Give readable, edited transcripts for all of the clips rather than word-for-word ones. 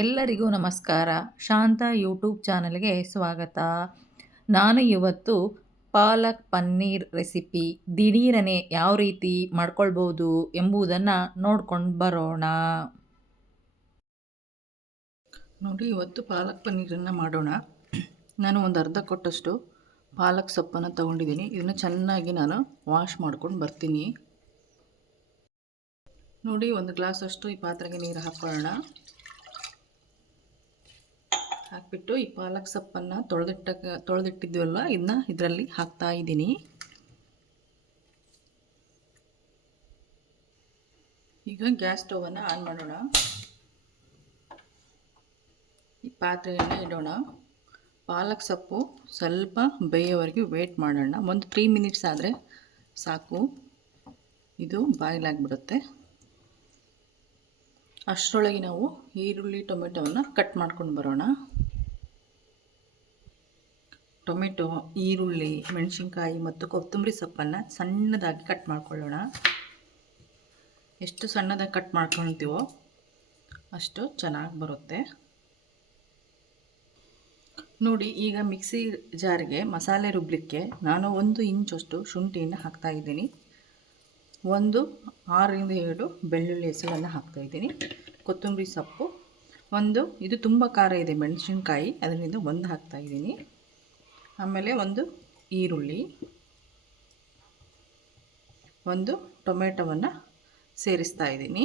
ಎಲ್ಲರಿಗೂ ನಮಸ್ಕಾರ. ಶಾಂತ ಯೂಟ್ಯೂಬ್ ಚಾನಲ್ಗೆ ಸ್ವಾಗತ. ನಾನು ಇವತ್ತು ಪಾಲಕ್ ಪನ್ನೀರ್ ರೆಸಿಪಿ ದಿಢೀರನೆ ಯಾವ ರೀತಿ ಮಾಡ್ಕೊಳ್ಬೋದು ಎಂಬುದನ್ನು ನೋಡ್ಕೊಂಡು ಬರೋಣ. ನೋಡಿ, ಇವತ್ತು ಪಾಲಕ್ ಪನ್ನೀರನ್ನು ಮಾಡೋಣ. ನಾನು ಒಂದು ಅರ್ಧ ಕೊಟ್ಟಷ್ಟು ಪಾಲಕ್ ಸೊಪ್ಪನ್ನು ತಗೊಂಡಿದ್ದೀನಿ. ಇದನ್ನು ಚೆನ್ನಾಗಿ ನಾನು ವಾಶ್ ಮಾಡ್ಕೊಂಡು ಬರ್ತೀನಿ. ನೋಡಿ, ಒಂದು ಗ್ಲಾಸ್ ಅಷ್ಟು ಈ ಪಾತ್ರೆಗೆ ನೀರು ಹಾಕ್ಕೊಳ್ಳೋಣ. ಹಾಕಿಬಿಟ್ಟು ಈ ಪಾಲಕ್ ಸೊಪ್ಪನ್ನು ತೊಳೆದಿಟ್ಟಿದ್ವಲ್ವ, ಇದನ್ನ ಇದರಲ್ಲಿ ಹಾಕ್ತಾ ಇದ್ದೀನಿ. ಈಗ ಗ್ಯಾಸ್ ಸ್ಟವನ್ನು ಆನ್ ಮಾಡೋಣ. ಈ ಪಾತ್ರೆಯನ್ನು ಇಡೋಣ. ಪಾಲಕ್ ಸೊಪ್ಪು ಸ್ವಲ್ಪ ಬೇಯೋವರೆಗೆ ವೇಟ್ ಮಾಡೋಣ. ಒಂದು 3 ಮಿನಿಟ್ಸ್ ಆದರೆ ಸಾಕು, ಇದು ಬಾಯ್ಲ್ ಆಗಿಬಿಡುತ್ತೆ. ಅಷ್ಟರೊಳಗೆ ನಾವು ಈರುಳ್ಳಿ ಟೊಮೆಟೊವನ್ನು ಕಟ್ ಮಾಡ್ಕೊಂಡು ಬರೋಣ. ಟೊಮೆಟೊ, ಈರುಳ್ಳಿ, ಮೆಣಸಿನ್ಕಾಯಿ ಮತ್ತು ಕೊತ್ತಂಬರಿ ಸೊಪ್ಪನ್ನು ಸಣ್ಣದಾಗಿ ಕಟ್ ಮಾಡ್ಕೊಳ್ಳೋಣ. ಎಷ್ಟು ಸಣ್ಣದಾಗಿ ಕಟ್ ಮಾಡ್ಕೊಳ್ತೀವೋ ಅಷ್ಟು ಚೆನ್ನಾಗಿ ಬರುತ್ತೆ. ನೋಡಿ, ಈಗ ಮಿಕ್ಸಿ ಜಾರಿಗೆ ಮಸಾಲೆ ರುಬ್ಬಲಿಕ್ಕೆ ನಾನು 1 ಇಂಚಷ್ಟು ಶುಂಠಿಯನ್ನು ಹಾಕ್ತಾಯಿದ್ದೀನಿ. 6 ಇಂದ 7 ಬೆಳ್ಳುಳ್ಳಿ ಹೆಸರನ್ನು ಹಾಕ್ತಾಯಿದ್ದೀನಿ. ಕೊತ್ತಂಬರಿ ಸೊಪ್ಪು ಇದು ತುಂಬ ಖಾರ ಇದೆ ಮೆಣಸಿನ್ಕಾಯಿ, ಅದರಿಂದ 1 ಹಾಕ್ತಾಯಿದ್ದೀನಿ. ಆಮೇಲೆ 1 ಈರುಳ್ಳಿ, 1 ಟೊಮೆಟೊವನ್ನು ಸೇರಿಸ್ತಾ ಇದ್ದೀನಿ.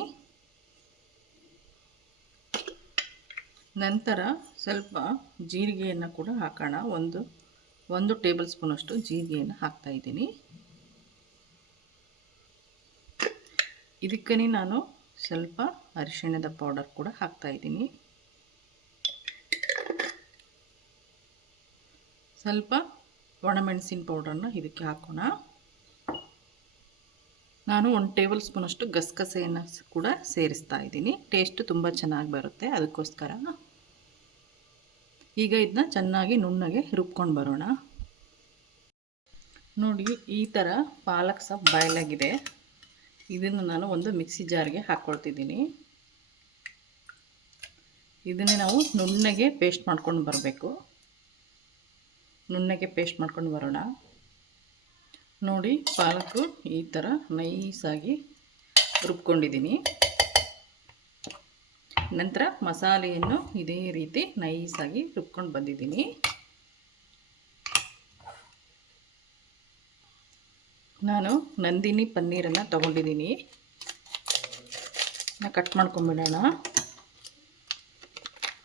ನಂತರ ಸ್ವಲ್ಪ ಜೀರಿಗೆಯನ್ನು ಕೂಡ ಹಾಕೋಣ. ಒಂದು ಟೇಬಲ್ ಸ್ಪೂನಷ್ಟು ಜೀರಿಗೆಯನ್ನು ಹಾಕ್ತಾ ಇದ್ದೀನಿ. ಇದಕ್ಕೇ ನಾನು ಸ್ವಲ್ಪ ಅರಿಶಿಣದ ಪೌಡರ್ ಕೂಡ ಹಾಕ್ತಾ ಇದ್ದೀನಿ. ಸ್ವಲ್ಪ ಒಣಮೆಣಸಿನ ಪೌಡರನ್ನ ಇದಕ್ಕೆ ಹಾಕೋಣ. ನಾನು 1 ಟೇಬಲ್ ಸ್ಪೂನಷ್ಟು ಗಸಗಸೆಯನ್ನು ಕೂಡ ಸೇರಿಸ್ತಾ ಇದ್ದೀನಿ. ಟೇಸ್ಟ್ ತುಂಬ ಚೆನ್ನಾಗಿ ಬರುತ್ತೆ, ಅದಕ್ಕೋಸ್ಕರ. ಈಗ ಇದನ್ನ ಚೆನ್ನಾಗಿ ನುಣ್ಣಗೆ ರುಬ್ಕೊಂಡು ಬರೋಣ. ನೋಡಿ, ಈ ಥರ ಪಾಲಕ್ ಸೊಪ್ಪು ಬಾಯ್ಲ್ ಆಗಿದೆ. ಇದನ್ನು ನಾನು ಒಂದು ಮಿಕ್ಸಿ ಜಾರ್ಗೆ ಹಾಕ್ಕೊಳ್ತಿದ್ದೀನಿ. ಇದನ್ನೇ ನಾವು ನುಣ್ಣಗೆ ಪೇಸ್ಟ್ ಮಾಡ್ಕೊಂಡು ಬರಬೇಕು. ನುಣ್ಣಗೆ ಪೇಸ್ಟ್ ಮಾಡ್ಕೊಂಡು ಬರೋಣ. ನೋಡಿ, ಪಾಲಕು ಈ ಥರ ನೈಸಾಗಿ ರುಬ್ಕೊಂಡಿದ್ದೀನಿ. ನಂತರ ಮಸಾಲೆಯನ್ನು ಇದೇ ರೀತಿ ನೈಸಾಗಿ ರುಬ್ಕೊಂಡು ಬಂದಿದ್ದೀನಿ. ನಾನು ನಂದಿನಿ ಪನ್ನೀರನ್ನು ತಗೊಂಡಿದ್ದೀನಿ. ಕಟ್ ಮಾಡ್ಕೊಂಬಿಡೋಣ.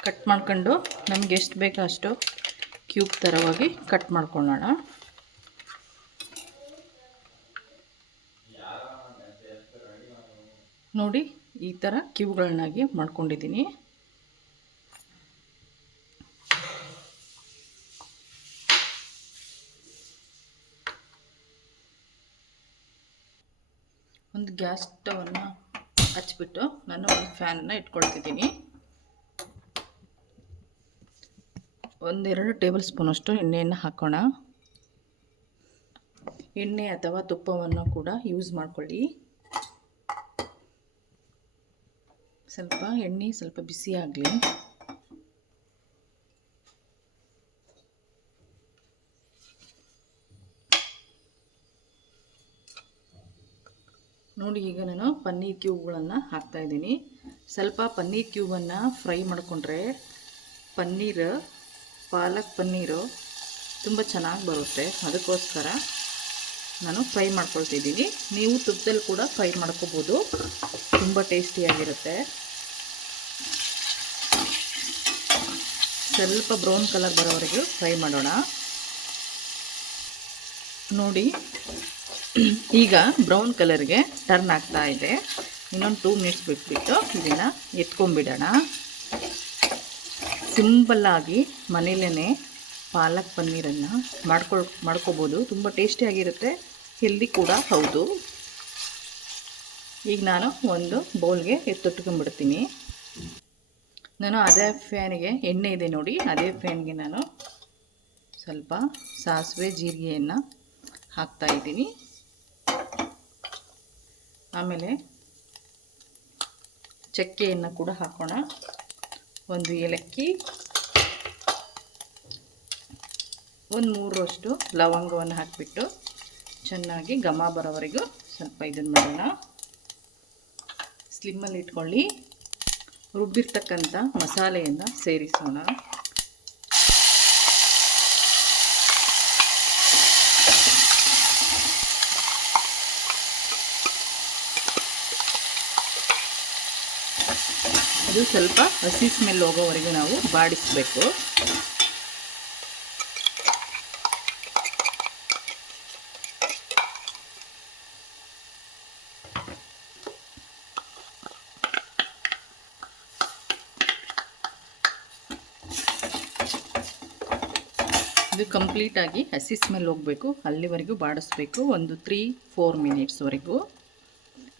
ಕಟ್ ಮಾಡ್ಕೊಂಡು ನಮಗೆ ಎಷ್ಟು ಬೇಕೋ ಅಷ್ಟು ಕ್ಯೂಬ್ ಥರವಾಗಿ ಕಟ್ ಮಾಡ್ಕೊಳ್ಳೋಣ. ನೋಡಿ, ಈ ಥರ ಕ್ಯೂಬ್ಗಳನ್ನಾಗಿ ಮಾಡ್ಕೊಂಡಿದ್ದೀನಿ. ಒಂದು ಗ್ಯಾಸ್ ಸ್ಟವನ್ನು ಹಚ್ಬಿಟ್ಟು ನಾನು ಒಂದು ಫ್ಯಾನನ್ನು ಇಟ್ಕೊಳ್ತಿದ್ದೀನಿ. 1-2 ಟೇಬಲ್ ಸ್ಪೂನಷ್ಟು ಎಣ್ಣೆಯನ್ನು ಹಾಕೋಣ. ಎಣ್ಣೆ ಅಥವಾ ತುಪ್ಪವನ್ನು ಕೂಡ ಯೂಸ್ ಮಾಡ್ಕೊಳ್ಳಿ. ಎಣ್ಣೆ ಸ್ವಲ್ಪ ಬಿಸಿ ಆಗಲಿ. ನೋಡಿ, ಈಗ ನಾನು ಪನ್ನೀರ್ ಕ್ಯೂಬ್ಗಳನ್ನು ಹಾಕ್ತಾಯಿದ್ದೀನಿ. ಸ್ವಲ್ಪ ಪನ್ನೀರ್ ಕ್ಯೂಬನ್ನು ಫ್ರೈ ಮಾಡಿಕೊಂಡ್ರೆ ಪಾಲಕ್ ಪನ್ನೀರು ತುಂಬ ಚೆನ್ನಾಗಿ ಬರುತ್ತೆ. ಅದಕ್ಕೋಸ್ಕರ ನಾನು ಫ್ರೈ ಮಾಡ್ಕೊಳ್ತಿದ್ದೀನಿ. ನೀವು ತುಪ್ಪದಲ್ಲಿ ಕೂಡ ಫ್ರೈ ಮಾಡ್ಕೋಬೋದು, ತುಂಬ ಟೇಸ್ಟಿಯಾಗಿರುತ್ತೆ. ಸ್ವಲ್ಪ ಬ್ರೌನ್ ಕಲರ್ ಬರೋವರೆಗೂ ಫ್ರೈ ಮಾಡೋಣ. ನೋಡಿ, ಈಗ ಬ್ರೌನ್ ಕಲರ್ಗೆ ಟರ್ನ್ ಆಗ್ತಾ ಇದೆ. ಇನ್ನೊಂದು 2 ಮಿನಿಟ್ಸ್ ಬಿಟ್ಬಿಟ್ಟು ಇದನ್ನು ಎತ್ಕೊಂಡ್ಬಿಡೋಣ. ಸಿಂಪಲ್ಲಾಗಿ ಮನೇಲೇ ಪಾಲಕ್ ಪನ್ನೀರನ್ನು ಮಾಡ್ಕೋಬೋದು. ತುಂಬ ಟೇಸ್ಟಿಯಾಗಿರುತ್ತೆ, ಹೆಲ್ದಿ ಕೂಡ ಹೌದು. ಈಗ ನಾನು ಒಂದು ಬೌಲ್ಗೆ ಎತ್ತಿಟ್ಕೊಂಡ್ಬಿಡ್ತೀನಿ. ನಾನು ಅದೇ ಫ್ಯಾನಿಗೆ ಎಣ್ಣೆ ಇದೆ ನೋಡಿ, ಅದೇ ಫ್ಯಾನ್ಗೆ ನಾನು ಸ್ವಲ್ಪ ಸಾಸಿವೆ ಜೀರಿಗೆಯನ್ನು ಹಾಕ್ತಾಯಿದ್ದೀನಿ. ಆಮೇಲೆ ಚಕ್ಕೆಯನ್ನು ಕೂಡ ಹಾಕೋಣ. ಒಂದು ಏಲಕ್ಕಿ, ಒಂದು 3 ಲವಂಗವನ್ನು ಹಾಕಿಬಿಟ್ಟು ಚೆನ್ನಾಗಿ ಘಮ ಬರೋವರೆಗೂ ಸ್ವಲ್ಪ ಇದನ್ನು ಮಾಡೋಣ. ಸ್ಲಿಮ್ಮಲ್ಲಿ ಇಟ್ಕೊಳ್ಳಿ. ರುಬ್ಬಿರ್ತಕ್ಕಂಥ ಮಸಾಲೆಯನ್ನು ಸೇರಿಸೋಣ. ಇದು ಸ್ವಲ್ಪ ಹಸಿ ಸ್ಮೆಲ್ ಹೋಗೋವರೆಗೂ ನಾವು ಬಾಡಿಸಬೇಕು. ಇದು ಕಂಪ್ಲೀಟಾಗಿ ಹಸಿ ಸ್ಮೆಲ್ ಹೋಗಬೇಕು, ಅಲ್ಲಿವರೆಗೂ ಬಾಡಿಸ್ಬೇಕು. ಒಂದು 3-4 ಮಿನಿಟ್ಸ್ವರೆಗೂ.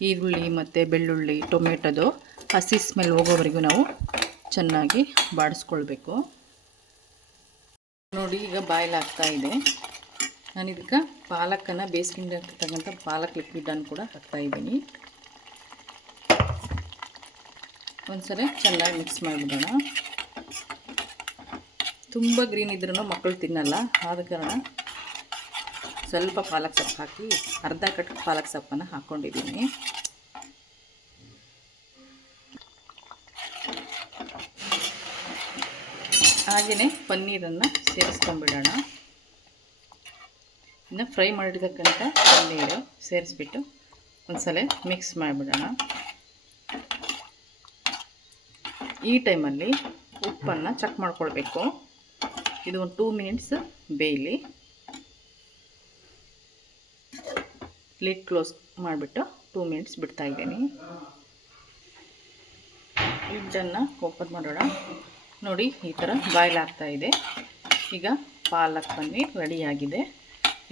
ಈರುಳ್ಳಿ ಮತ್ತು ಬೆಳ್ಳುಳ್ಳಿ, ಟೊಮೆಟೊದು ಹಸಿ ಸ್ಮೆಲ್ ಹೋಗೋವರೆಗೂ ನಾವು ಚೆನ್ನಾಗಿ ಬಾಡಿಸ್ಕೊಳ್ಬೇಕು. ನೋಡಿ, ಈಗ ಬಾಯ್ಲ್ ಆಗ್ತಾ ಇದೆ. ನಾನು ಇದಕ್ಕೆ ಪಾಲಕನ್ನು ಬೇಯಿಸ್ಕೊಂಡಿರ್ತಕ್ಕಂಥ ಪಾಲಕ್ ಲಿಕ್ವಿಡನ್ನು ಕೂಡ ಹಾಕ್ತಾಯಿದ್ದೀನಿ. ಒಂದ್ಸಲ ಚೆನ್ನಾಗಿ ಮಿಕ್ಸ್ ಮಾಡಿಬಿಡೋಣ. ತುಂಬ ಗ್ರೀನ್ ಇದ್ರೂ ಮಕ್ಕಳು ತಿನ್ನಲ್ಲ, ಆದ ಕಾರಣ ಸ್ವಲ್ಪ ಪಾಲಕ್ ಸೊಪ್ಪು ಹಾಕಿ ಅರ್ಧ ಕಟ್ ಪಾಲಕ್ ಸೊಪ್ಪನ್ನು ಹಾಕ್ಕೊಂಡಿದ್ದೀನಿ. ಹಾಗೆಯೇ ಪನ್ನೀರನ್ನು ಸೇರಿಸ್ಕೊಂಡ್ಬಿಡೋಣ. ಇನ್ನು ಫ್ರೈ ಮಾಡಿರ್ತಕ್ಕಂಥ ಪನ್ನೀರು ಸೇರಿಸ್ಬಿಟ್ಟು ಒಂದ್ಸಲ ಮಿಕ್ಸ್ ಮಾಡಿಬಿಡೋಣ. ಈ ಟೈಮಲ್ಲಿ ಉಪ್ಪನ್ನು ಚೆಕ್ ಮಾಡ್ಕೊಳ್ಬೇಕು. ಇದು ಒಂದು 2 ಮಿನಿಟ್ಸ್ ಬೇಯಲಿ. ಲಿಡ್ ಕ್ಲೋಸ್ ಮಾಡಿಬಿಟ್ಟು 2 ಮಿನಿಟ್ಸ್ ಬಿಡ್ತಾ ಇದ್ದೀನಿ. ಲಿಡ್ಡನ್ನು ಓಪನ್ ಮಾಡೋಣ. ನೋಡಿ, ಈ ಥರ ಬಾಯ್ಲ್ ಆಗ್ತಾ ಇದೆ. ಈಗ ಪಾಲಕ್ ಪನ್ನೀರ್ ರೆಡಿಯಾಗಿದೆ.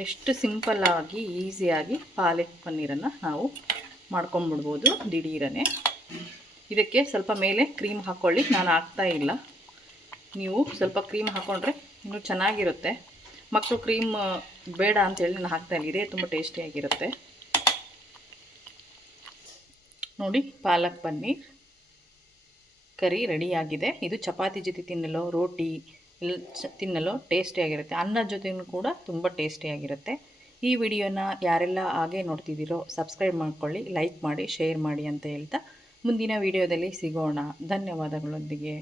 ಎಷ್ಟು ಸಿಂಪಲ್ಲಾಗಿ ಈಸಿಯಾಗಿ ಪಾಲಕ್ ಪನ್ನೀರನ್ನು ನಾವು ಮಾಡ್ಕೊಂಬಿಡ್ಬೋದು ದಿಢೀರನೇ. ಇದಕ್ಕೆ ಸ್ವಲ್ಪ ಮೇಲೆ ಕ್ರೀಮ್ ಹಾಕ್ಕೊಳ್ಳಿ. ನಾನು ಹಾಕ್ತಾ ಇಲ್ಲ, ನೀವು ಸ್ವಲ್ಪ ಕ್ರೀಮ್ ಹಾಕ್ಕೊಂಡ್ರೆ ಇನ್ನೂ ಚೆನ್ನಾಗಿರುತ್ತೆ. ಮಕ್ಕಳು ಕ್ರೀಮ್ ಬೇಡ ಅಂತೇಳಿ ನಾನು ಹಾಕ್ತಾಯಿಲ್ಲ. ಇದೇ ತುಂಬ ಟೇಸ್ಟಿಯಾಗಿರುತ್ತೆ. ನೋಡಿ, ಪಾಲಕ್ ಪನ್ನೀರ್ ಕರಿ ರೆಡಿಯಾಗಿದೆ. ಇದು ಚಪಾತಿ ಜೊತೆ ತಿನ್ನಲು, ರೋಟಿ ತಿನ್ನಲು ಟೇಸ್ಟಿಯಾಗಿರುತ್ತೆ. ಅನ್ನದ ಜೊತೆಯೂ ಕೂಡ ತುಂಬ ಟೇಸ್ಟಿಯಾಗಿರುತ್ತೆ. ಈ ವಿಡಿಯೋನ ಯಾರೆಲ್ಲ ಹಾಗೆ ನೋಡ್ತಿದ್ದೀರೋ ಸಬ್ಸ್ಕ್ರೈಬ್ ಮಾಡ್ಕೊಳ್ಳಿ, ಲೈಕ್ ಮಾಡಿ, ಶೇರ್ ಮಾಡಿ ಅಂತ ಹೇಳ್ತಾ ಮುಂದಿನ ವಿಡಿಯೋದಲ್ಲಿ ಸಿಗೋಣ. ಧನ್ಯವಾದಗಳೊಂದಿಗೆ.